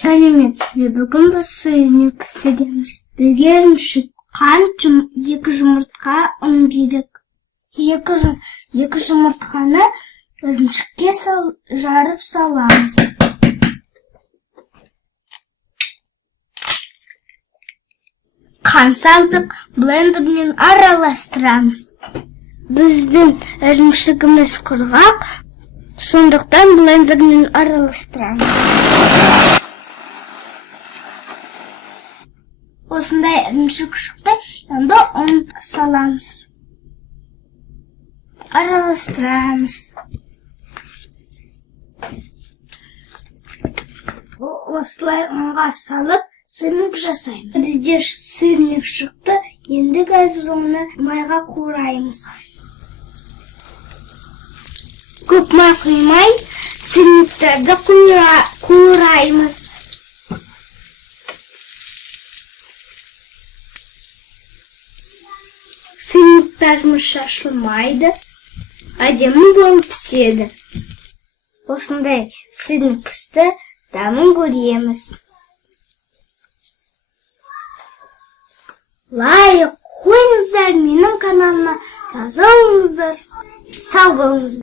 Сәлеметсіз бе? Бүгін біз сырник істейміз. Бізге ірімшік, қант, 2 жұмыртқа, ұн керек. 2 жұмыртқаны ірімшікке жарып саламыз. Қант салдық, блендермен араластырамыз. Біздің ірімшігіміз құрғақ, сондықтан блендермен араластырамыз. Осындай ірімшік шықты, енді ұн саламыз. Араластырамыз. Осылай ұнға салып, сырник жасаймыз. Бізде сырник шықты, енді қазір оны майға қуыраймыз. Көп май құймай, сырниктарды қуыраймыз. Сырниктарымыз шашылмайды, әдемі болып піседі. Осындай сырник пісті, дәмін көреміз. Лайк қойыңыздар, менің каналыма жазылыңыздар. Сау болыңыздар.